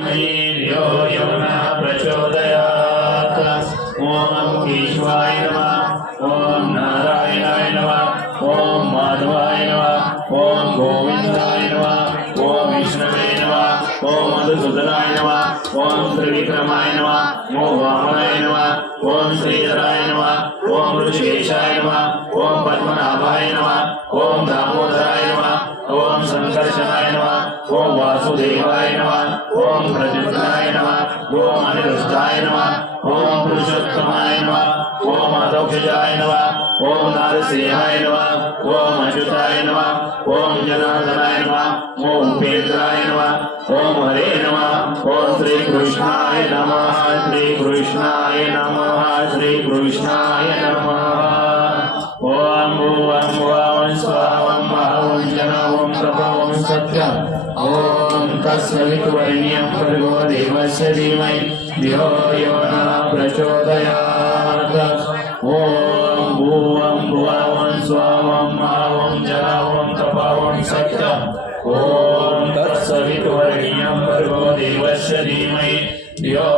धियो यो नः प्रचोदयात्। ॐ केशवाय नमः। ॐ नारायणाय नमः। ॐ माधवाय नमः। ॐ गोविन्दाय नमः। ॐ विष्णवे नमः। ॐ मधुसूदनाय नमः। ॐ त्रिविक्रमाय नमः। ॐ वामनाय नमः। ॐ श्रीधराय नमः। ॐ ऋषिकेशाय नमः। ॐ पद्मनाभाय नमः। ॐ दामोदराय नमः। ॐ संकर्षणाय नमः। ॐ वासुदेवाय नमः। ॐ प्रद्युम्नाय नमः। ॐ अनिरुद्धाय नमः। ॐ पुरुषोत्तमाय नमः। ॐ अधोक्षजाय नमः। ॐ नारसिंहाय नमः। ॐ अच्युताय नमः। ॐ जनार्दनाय नमः। ॐ उपेन्द्राय नमः। ॐ हरे नमः। ॐ श्रीकृष्णाय नमः। श्रीकृष्णाय नमः। श्रीकृष्णाय नमः। ॐ भुवं भुवं स्वं महं जनवं प्रभवं सत्यम्। ॐ तत्सवितुर्वरेण्यं भर्गो देवस्य धीमहि धियो यो नः प्रचोदयात्। ॐ भुवं भुवं स्वं महं जनवं प्रभवं सत्यम्। ॐ तत्सवितुर्वरेण्यं भर्गो देवस्य धीमहि धियो